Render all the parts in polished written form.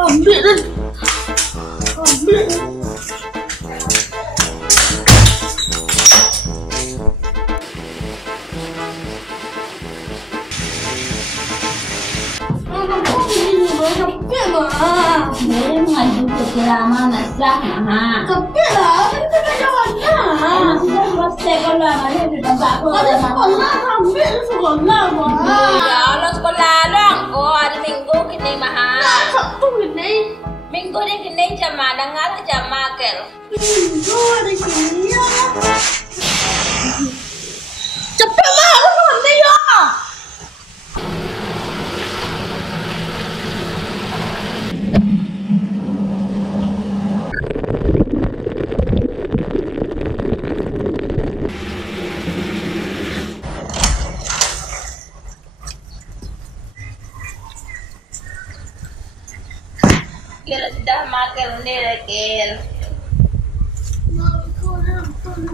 Ambil dan ambil. Boleh mengadu kekeraman nasrah mah. Tapi lah, kan kita jalannya. Sudah selesai kalau amalnya di tempat aku. Ada sekolah, ambil sekolah mah. Ya Allah sekolah dong. Oh hari Minggu kini mah. Nah, Sabtu ini. Minggu ni kini jam mana nggak jam makel. Minggu ada sini ya. Cepet lah, lu mandi ya. Kira sudah makel ni lekil.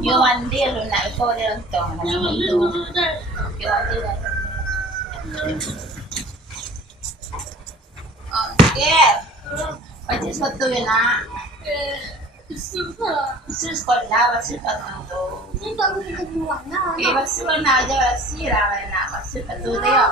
Yo mandi lu nak kau dia untung. Yo mandi lah. Oh, kel. Baca satu ya nak. Sekolah baca satu. Ini baru keduanya. Baca mana aja baca lah nak baca satu dia.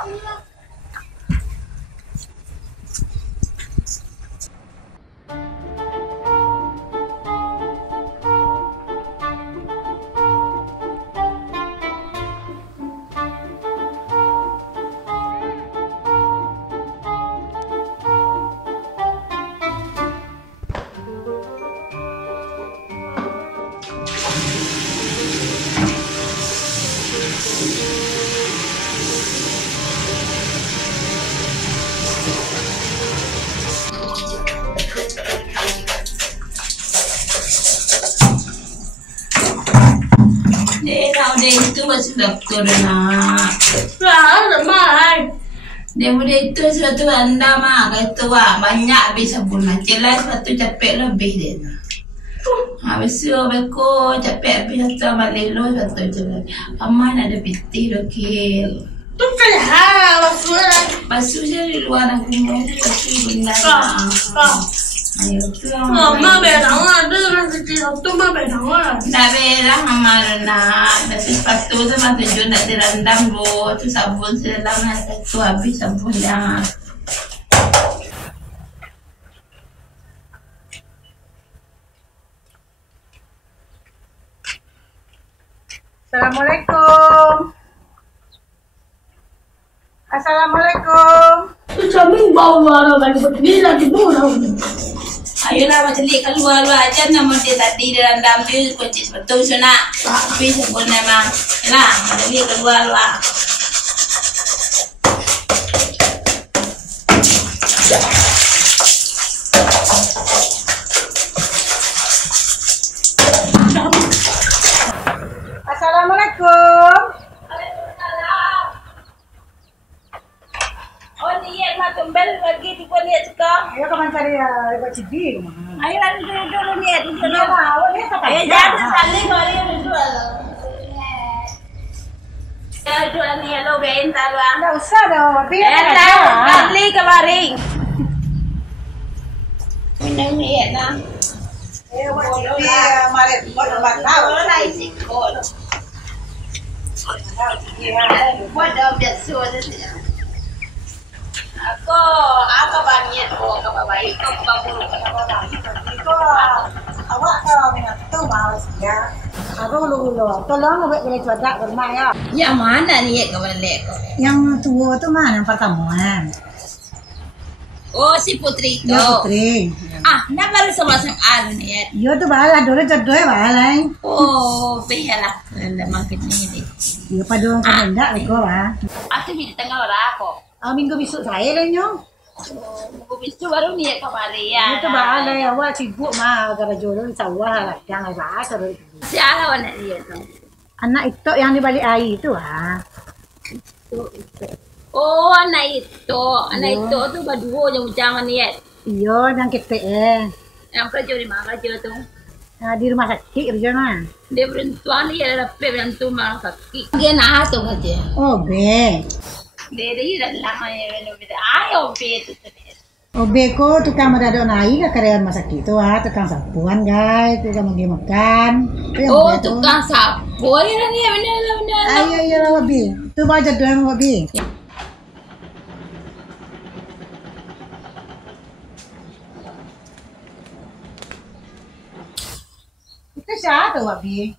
Dia itu masih dokter nak. Lah, ada mai. Dia itu satu anda mah itu banyak bisa bunuh. Jelas satu capek lebih dia. Habis itu beko capek habis satu malelo satu jelas. Aman ada piti dokil. Tu kalah, basuh. Basuh je di luar aku mau basuh benda. Ayo tu Mama berang ada kan kecil tu mama berang. dah belah amarna. Basuh sepatu sama tujuan nak direndam bu. Tu sabun sedalam tu habis sabunnya. Assalamualaikum. Assalamualaikum. Tu jamin bau warna bagi berdiri lagi burau. Ayolah macam ni keluar aja namun dia tadi direndam tu kunci sepatu sana. Tapi sabun memang. Lah, macam ni keluar lah. Assalamualaikum. Oh ni yang nak kembali lagi di pun ni cakap. Ayo kapan cari buat cibi rumah. Ayolah dulu ni dulu. Dia mau ni tak Ayo jangan saling mari dulu. Ya dulu ni lo bentar lah. Enggak usah dah. Biar Kali kemarin. Minum ni nak. Ayo buat cibi mari buat tahu. Lah isi kol. Buat dah biasa saja. Aku apa banyak kau apa baik kau bagus apa baik. Iko awak kalau minat tu mau ya. Aku lu tolong buat kena cuaca rumah ya. Yang mana ni kau balik kau? Yang tua tu mana yang pertemuan? Oh si Putri tu. Ya Putri. Ah, nak baru sama-sama ni. Yo tu bahala dulu jodoh bahala. Oh, pihalah. Dah makin ni. Yo padu kan ndak leko lah. Aku di tengah orang aku. Minggu besok saya lah nyong. Minggu besok baru ni kemarin ya. Itu bahala awak sibuk mah gara jodoh di sawah lah. Jangan bahas terus. Siapa warna dia tu? Anak itu yang di balik air itu ah. Oh, anak itu tu berdua yang jangan ni. Iya, yang kita Yang kerja di mana kerja tu? di rumah sakit kerja mah. Dia berentuan dia ada berbentuk malah sakit. Dia nak tu kerja. Oh, be. Dari dah lama ya benda. Ayo bet tu. Obe ko tukang madado nai ke karyawan masak itu tukang sapuan guys, tukang bagi makan. Oh, tukang sapu ya ni benar. Ayo lah Wabi. Tu baca doang Wabi. Itu siapa Wabi?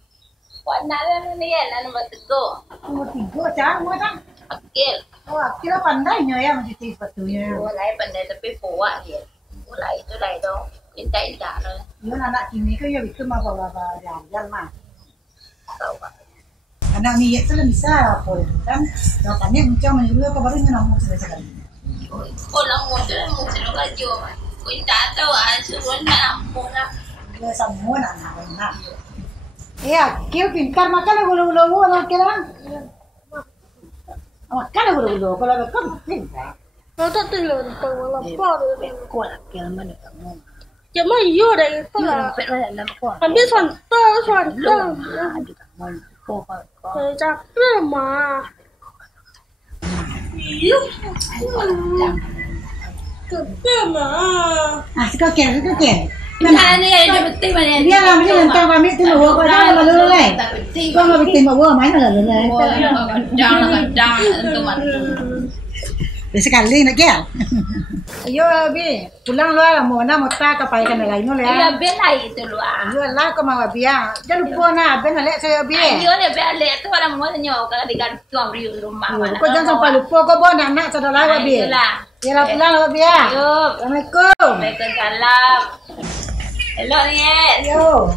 Warna ni ya nombor 3. Nomor 3 cang, cang. Akil. Oh, kira pandainya ya mencuci sepatunya. Mulai pandai tapi puak dia. Mulai itu lah itu. Indah lah. Iya anak kini kan ya itu mah bawa jalan mah. Tahu tak? Anak ni itu bisa apa kan? Jawabannya macam mana juga kabarnya namun sekali. Oh, lamun kan jual. Kau tak tahu suruh nak nampung lah. Dia semua anak. Iya, kau pintar makan gulu-gulu anak kira. Makan gulu-gulu kalau kau pintar. Nó thật tình là tao là bỏ được. Kau nak kira mana kamu? Chứ mà yêu đấy tức là không biết soạn to soạn to. Thế chắc là mà. Yêu. Cái mà. Kau kira. Mana ni ada betul mana? Dia lah macam tentang kami tu mau kau dah lalu leh. Kau mau bikin mau main lalu leh. Kadang tu mana? Sekali nak ya. Ayo Abi, pulang luar mau nak tak apa ikan lain no le. Iya belai itu luar. Ayo lah kau mau Abi ya. Jangan lupa nak ben lek saya Abi. Iya ni belai tu orang mau nyo kalau dikan tuang riu rumah mana. Kau jangan sampai lupa kau bawa anak saudara Abi. Iyalah. Ya pulang Abi ya. Yo. Assalamualaikum. Waalaikumsalam. Hello ni. Yo.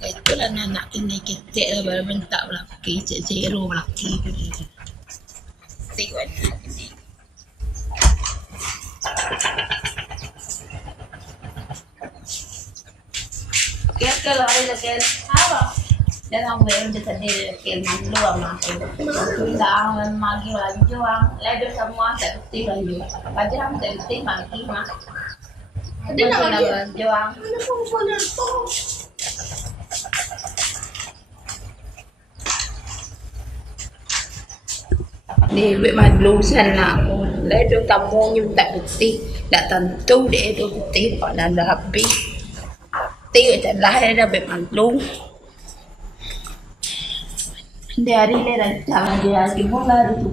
Itulah anak ini ketek lah baru bentak belaki zero belaki tu. Tengok ni. Kalau ada lagi apa? Jangan bayar dia sendiri lagi malu ama tu. Tulang magi lagi juang, lebar semua tak betul lagi. Kajian tak betul magi mah. Dia nak lagi juang. Ni buat malu sana. Lepas kamu ni tak betul, tak tentu dia tu betul pada dah habis. Tiga jalan dia buat malu. Dari le jangan dia lagi mula tu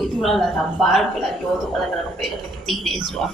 itu lah tambal pela jauh tu kalau kalau pela betul dia semua.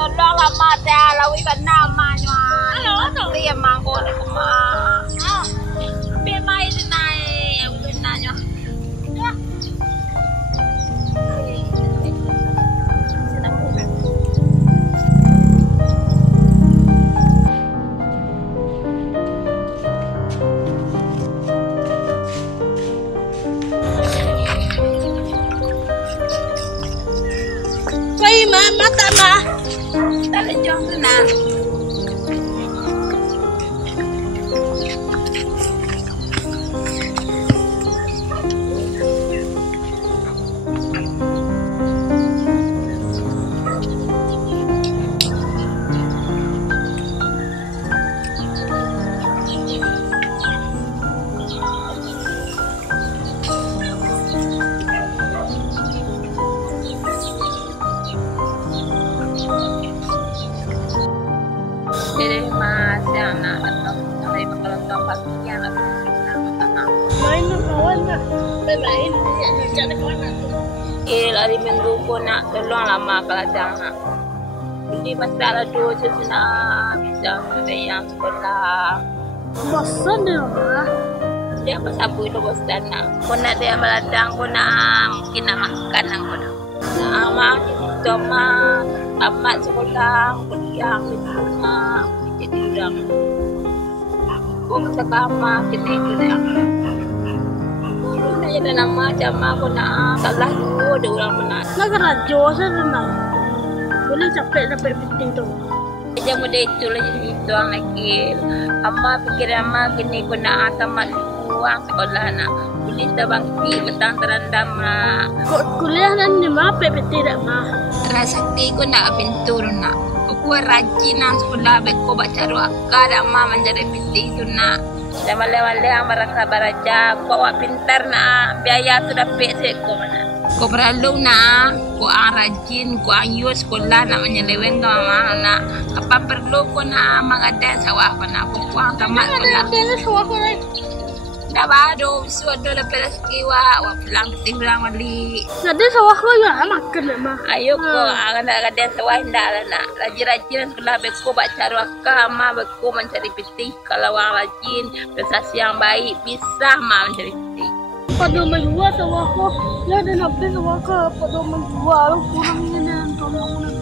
Tolonglah mata lawi kan namanya. Dia mangko ni kuma. Be mai nai benanya. Bayi mata mah. Tak ada jom sana. Jadi masih anak atau mulai berkelompok pasti anak Main kawan lah. main jadi mana hari Minggu ko nak tolong lama keladang nak. Jadi masalah tu sesuna bisa bayang sekolah. bosan dia mah. Dia pasabu itu bosan nak. Ko nak dia meladang ko nak mungkin nak makan nak ko nak. Sama kita mah tamat sekolah kuliah itu nak jadi orang. Ko sekama kita itu dah. Ini ada nama jama ko nak salah dulu ada orang mana. Nak rajo sana. Boleh capek penting tu. Dia muda itu lagi tuang lagi. Amma pikir amma kini ko nak tamat uang sekolah nak. Boleh terbangki petang terendam nak. Kuliah nan di mana penting tak mah. Rasakti ko nak pintu nak. Ko rajin nang sekolah beko baca doa kada amma menjadi penting tu nak. Dan wale-wale yang merasa baraja, ko awak pintar nak, biaya tu dapat seko mana. Ko perlu nak, ko ang rajin, ko ang yus sekolah nak menyeleweng ke mama nak. Apa perlu ko nak mengadakan sawah ko nak, ko puang tamat sekolah. Ada sawah ko nak. Dah baru, suatu lepas sekiwa, awak pulang ketih pulang balik. Jadi sawah ko ya makan nak mah. Ayo ko, akan ada sawah indah lah nak. Rajin-rajin sekolah beko baca doa ma beko mencari pitih. Kalau orang rajin, prestasi yang baik, bisa ma mencari pitih. Pada menjual sawah ko, ya ada nabi sawah ko. Pada menjual kurangnya ni, tolong nak.